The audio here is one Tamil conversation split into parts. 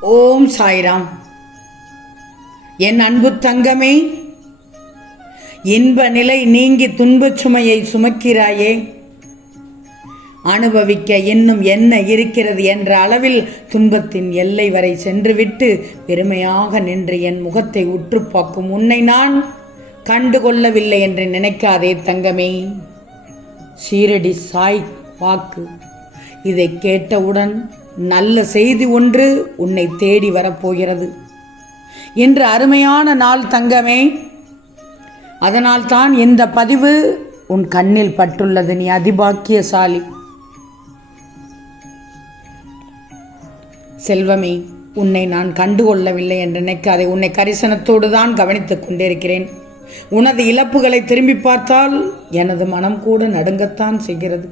ஓம் சாய்ராம். என் அன்பு தங்கமே இன்ப நிலை நீங்கி துன்பச் சுமையை சுமக்கிறாயே அனுபவிக்க இன்னும் என்ன இருக்கிறது என்ற அளவில் துன்பத்தின் எல்லை வரை சென்றுவிட்டு பெருமையாக நின்று என் முகத்தை உற்று பார்க்கும் உன்னை நான் கண்டுகொள்ளவில்லை என்று நினைக்காதே தங்கமே. ஷீரடி சாய் வாக்கு. இதை கேட்டவுடன் நல்ல செய்தி ஒன்று உன்னை தேடி வரப்போகிறது. என்று அருமையான நாள் தங்கமே அதனால்தான் இந்த பதிவு உன் கண்ணில் பட்டுள்ளது நீ அதிபாக்கியசாலி. செல்வமே உன்னை நான் கண்டுகொள்ளவில்லை என்று நினைக்காதே உன்னை கரிசனத்தோடு தான் கவனித்துக் கொண்டிருக்கிறேன். உனது இழப்புகளை திரும்பி பார்த்தால் எனது மனம் கூட நடுங்கத்தான் செய்கிறது.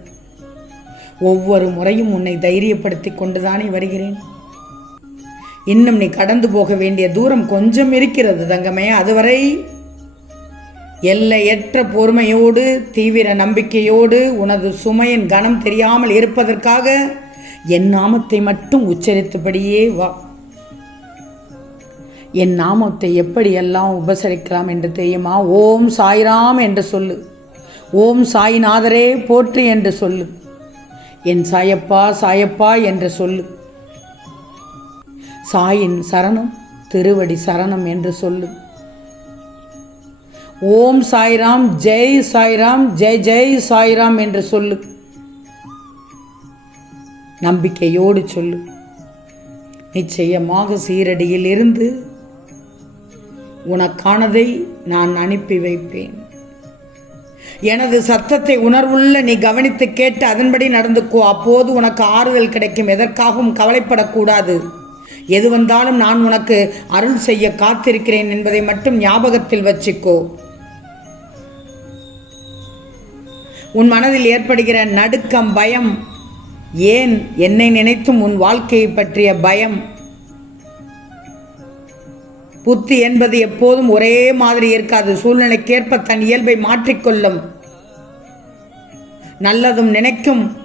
ஒவ்வொரு முறையும் உன்னை தைரியப்படுத்தி கொண்டுதானே வருகிறேன். இன்னும் நீ கடந்து போக வேண்டிய தூரம் கொஞ்சம் இருக்கிறது தங்கமே. அதுவரை எல்லையற்ற பொறுமையோடு தீவிர நம்பிக்கையோடு உனது சுமையின் கனம் தெரியாமல் இருப்பதற்காக என் நாமத்தை மட்டும் உச்சரித்தபடியே வா. என் நாமத்தை எப்படியெல்லாம் உபசரிக்கலாம் என்று தெரியுமா? ஓம் சாய்ராம் என்று சொல்லு. ஓம் சாய்நாதரே போற்றி என்று சொல்லு. என் சாயப்பா சாயப்பா என்று சொல்லு சாயின் சரணம் திருவடி சரணம் என்று சொல்லு ஓம் சாய்ராம் ஜெய் சாய்ராம் ஜெய் ஜெய் சாய்ராம் என்று சொல்லு நம்பிக்கையோடு சொல்லு நிச்சயமாக சீரடியில் இருந்து உனக்கானதை நான் அனுப்பி வைப்பேன். எனது சத்தத்தை உணர்வுள்ள நீ கவனித்து கேட்டு அதன்படி நடந்துக்கோ. அப்போது உனக்கு ஆறுதல் கிடைக்கும். எதற்காகவும் கவலைப்படக்கூடாது. எது வந்தாலும் நான் உனக்கு அருள் செய்ய காத்திருக்கிறேன் என்பதை மட்டும் ஞாபகத்தில் வச்சுக்கோ. உன் மனதில் ஏற்படுகிற நடுக்கம் பயம் ஏன் என்னை நினைத்தும் உன் வாழ்க்கையை பற்றிய பயம் புத்தி என்பது எப்போதும் ஒரே மாதிரி இருக்காது. சூழ்நிலைக்கேற்ப தன் இயல்பை மாற்றிக்கொள்ளும். நல்லதும் நினைக்கும்.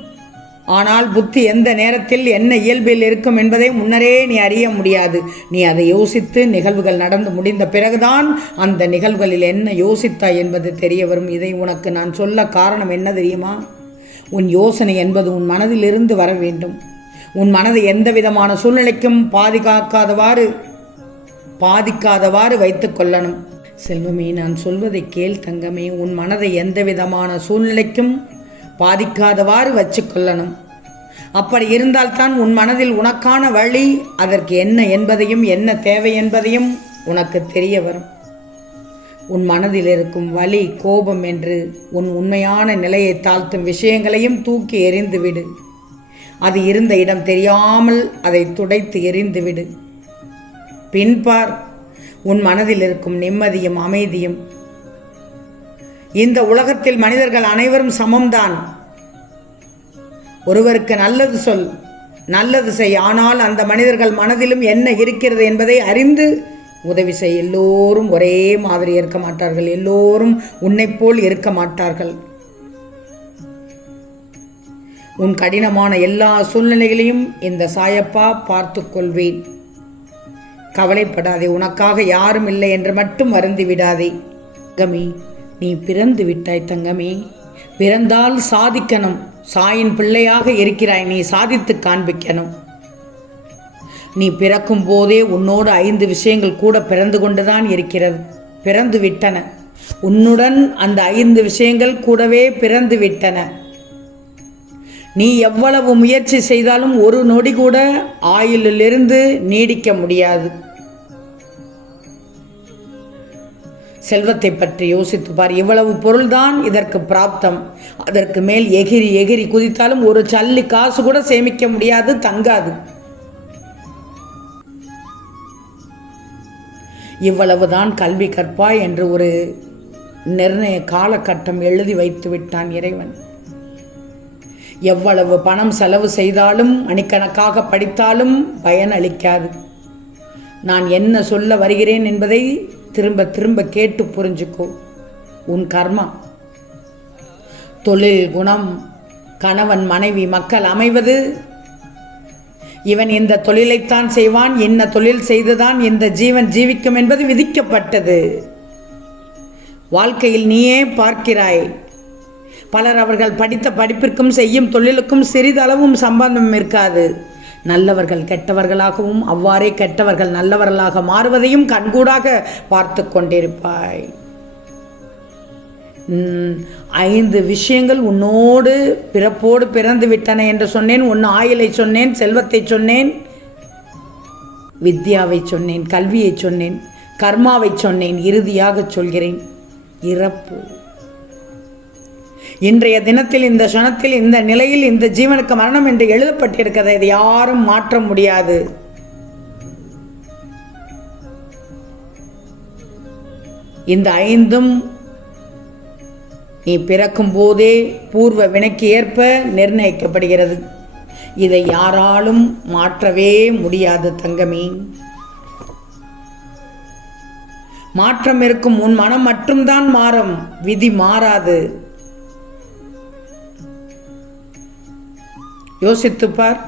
ஆனால் புத்தி எந்த நேரத்தில் என்ன இயல்பில் இருக்கும் என்பதை முன்னரே நீ அறிய முடியாது. நீ அதை யோசித்து நிகழ்வுகள் நடந்து முடிந்த பிறகுதான் அந்த நிகழ்வுகளில் என்ன யோசித்தாய் என்பது தெரிய வரும். இதை உனக்கு நான் சொல்ல காரணம் என்ன தெரியுமா? உன் யோசனை என்பது உன் மனதிலிருந்து வர வேண்டும். உன் மனதை எந்த விதமான சூழ்நிலைக்கும் பாதுகாக்காதவாறு பாதிக்காதவாறு வைத்து கொள்ளணும். செல்வமே நான் சொல்வதை கேள் தங்கமே. உன் மனதை எந்த விதமான சூழ்நிலைக்கும் பாதிக்காதவாறு வச்சு கொள்ளணும். அப்படி இருந்தால்தான் உன் மனதில் உனக்கான வழி அதற்கு என்ன என்பதையும் என்ன தேவை என்பதையும் உனக்கு தெரிய வரும். உன் மனதில் இருக்கும் வலி கோபம் என்று உன் உண்மையான நிலையை தாழ்த்தும் விஷயங்களையும் தூக்கி எறிந்துவிடு. அது இருந்த இடம் தெரியாமல் அதை துடைத்து எறிந்துவிடு. பின்பார் உன் மனதில் இருக்கும் நிம்மதியும் அமைதியும். இந்த உலகத்தில் மனிதர்கள் அனைவரும் சமம்தான். ஒருவருக்கு நல்லது சொல் நல்லது செய். ஆனால் அந்த மனிதர்கள் மனதிலும் என்ன இருக்கிறது என்பதை அறிந்து உதவி செய். எல்லோரும் ஒரே மாதிரி இருக்க மாட்டார்கள். எல்லோரும் உன்னைப் போல் இருக்க மாட்டார்கள். உன் கடினமான எல்லா சூழ்நிலைகளையும் இந்த சாயப்பா பார்த்து கொள்வேன். கவலைப்படாதே உனக்காக யாரும் இல்லை என்று மட்டும் வருந்தி விடாதே தங்கமே நீ பிறந்து விட்டாய் தங்கமே. பிறந்தால் சாதிக்கணும். சாயின் பிள்ளையாக இருக்கிறாய் நீ சாதித்து காண்பிக்கணும். நீ பிறக்கும் போதே உன்னோடு ஐந்து விஷயங்கள் கூட பிறந்து கொண்டுதான் இருக்கிறது. பிறந்து விட்டன. உன்னுடன் அந்த ஐந்து விஷயங்கள் கூடவே பிறந்து விட்டன. நீ எவ்வளவு முயற்சி செய்தாலும் ஒரு நொடி கூட ஆயுளிலிருந்து நீடிக்க முடியாது. செல்வத்தை பற்றி யோசித்து பார் இவ்வளவு பொருள்தான் இதற்கு பிராப்தம். அதற்கு மேல் எகிரி எகிரி குதித்தாலும் ஒரு சல்லி காசு கூட சேமிக்க முடியாது தங்காது. இவ்வளவுதான் கல்வி கற்பாய் என்று ஒரு நிர்ணய காலகட்டம் எழுதி வைத்து விட்டான் இறைவன். எவ்வளவு பணம் செலவு செய்தாலும் மணிக்கணக்காக படித்தாலும் பயன் அளிக்காது நான் என்ன சொல்ல வருகிறேன் என்பதை திரும்ப திரும்ப கேட்டு புரிஞ்சுக்கோ. உன் கர்மா. தொழில் குணம் கணவன் மனைவி மக்கள் அமைவது. இவன் இந்த தொழிலைத்தான் செய்வான் என்ன தொழில் செய்துதான் இந்த ஜீவன் ஜீவிக்கும் என்பது விதிக்கப்பட்டது. வாழ்க்கையில் நீயே பார்க்கிறாய். பலர் அவர்கள் படித்த படிப்பிற்கும் செய்யும் தொழிலுக்கும் சிறிதளவும் சம்பந்தம் இருக்காது. நல்லவர்கள் கெட்டவர்களாகவும் அவ்வாறே கெட்டவர்கள் நல்லவர்களாக மாறுவதையும் கண்கூடாக பார்த்து கொண்டிருப்பாய். ம், ஐந்து விஷயங்கள் உன்னோடு பிறப்போடு பிறந்து விட்டன என்று சொன்னேன். உன் ஆயிலை சொன்னேன் செல்வத்தை சொன்னேன் வித்யாவை சொன்னேன் கல்வியை சொன்னேன் கர்மாவை சொன்னேன் இறுதியாக சொல்கிறேன். இறப்பு. இன்றைய தினத்தில் இந்த க்ஷணத்தில் இந்த நிலையில் இந்த ஜீவனுக்கு மரணம் என்று எழுதப்பட்டிருக்கிறது இதை யாரும் மாற்ற முடியாது. இந்த ஐந்தும் நீ பிறக்கும் போதே பூர்வ வினைக்கு ஏற்ப நிர்ணயிக்கப்படுகிறது. இதை யாராலும் மாற்றவே முடியாது தங்கமே. மாற்றம் இருக்கும் உன் மனம் மட்டும்தான் மாறும் விதி மாறாது. யோசித்துப்பார்.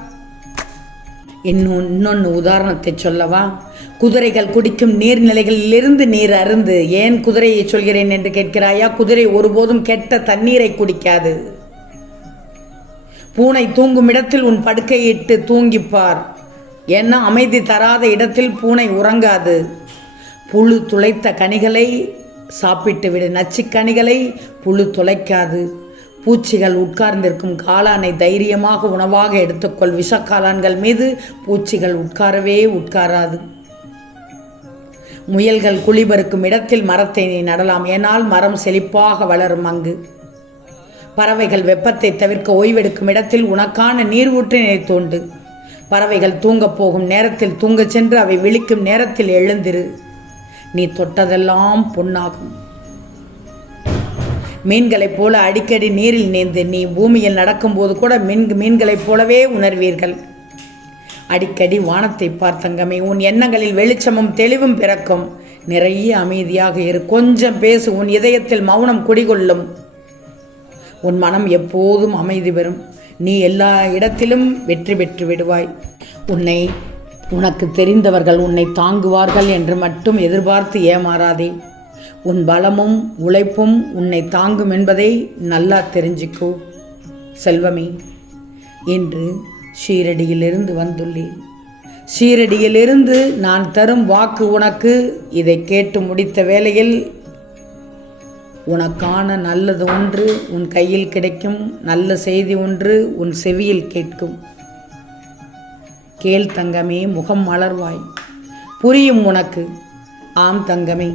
இன்னும் இன்னொன்று உதாரணத்தை சொல்லவா? குதிரைகள் குடிக்கும் நீர்நிலைகளிலிருந்து நீர் அருந்து ஏன் குதிரையை சொல்கிறேன் என்று கேட்கிறாயா? குதிரை ஒருபோதும் கெட்ட தண்ணீரை குடிக்காது. பூனை தூங்கும் இடத்தில் உன் படுக்கையிட்டு தூங்கிப்பார். ஏன்னா அமைதி தராத இடத்தில் பூனை உறங்காது. புழு துளைத்த கனிகளை சாப்பிட்டு விடு நச்சுக் கனிகளை புழு துளைக்காது. பூச்சிகள் உட்கார்ந்திருக்கும் காளானை தைரியமாக உணவாக எடுத்துக்கொள். விஷக்காளான்கள் மீது பூச்சிகள் உட்காரவே உட்காராது. முயல்கள் குளிபருக்கும் இடத்தில் மரத்தை நீ நடலாம். ஏனால் மரம் செழிப்பாக வளரும் அங்கு. பறவைகள் வெப்பத்தை தவிர்க்க ஓய்வெடுக்கும் இடத்தில் உனக்கான நீர் ஊற்றினை தோண்டு. பறவைகள் தூங்கப் போகும் நேரத்தில் தூங்கச் சென்று அவை விழிக்கும் நேரத்தில் எழுந்திரு. நீ தொட்டதெல்லாம் பொன்னாகும் மீன்களைப் போல அடிக்கடி நீரில் நீந்து நீ பூமியில் நடக்கும்போது கூட மீன் மீன்களைப் போலவே உணர்வீர்கள். அடிக்கடி வானத்தை பார்த்தங்கமே உன் எண்ணங்களில் வெளிச்சமும் தெளிவும் பிறக்கும். நிறைய அமைதியாக இரு கொஞ்சம் பேசு உன் இதயத்தில் மௌனம் குடிகொள்ளும். உன் மனம் எப்போதும் அமைதி பெறும். நீ எல்லா இடத்திலும் வெற்றி பெற்று விடுவாய். உன்னை உனக்கு தெரிந்தவர்கள் உன்னை தாங்குவார்கள் என்று மட்டும் எதிர்பார்த்து ஏமாறாதே. உன் பலமும் உழைப்பும் உன்னை தாங்கும் என்பதை நல்லா தெரிஞ்சுக்கோ செல்வமே என்று ஷீரடியிலிருந்து வந்துள்ளேன். ஷீரடியிலிருந்து நான் தரும் வாக்கு உனக்கு இதை கேட்டு முடித்த வேளையில் உனக்கான நல்லது ஒன்று உன் கையில் கிடைக்கும் நல்ல செய்தி ஒன்று உன் செவியில் கேட்கும். கேள் தங்கமே முகம் மலர்வாய். புரியும் உனக்கு. ஆம் தங்கமே.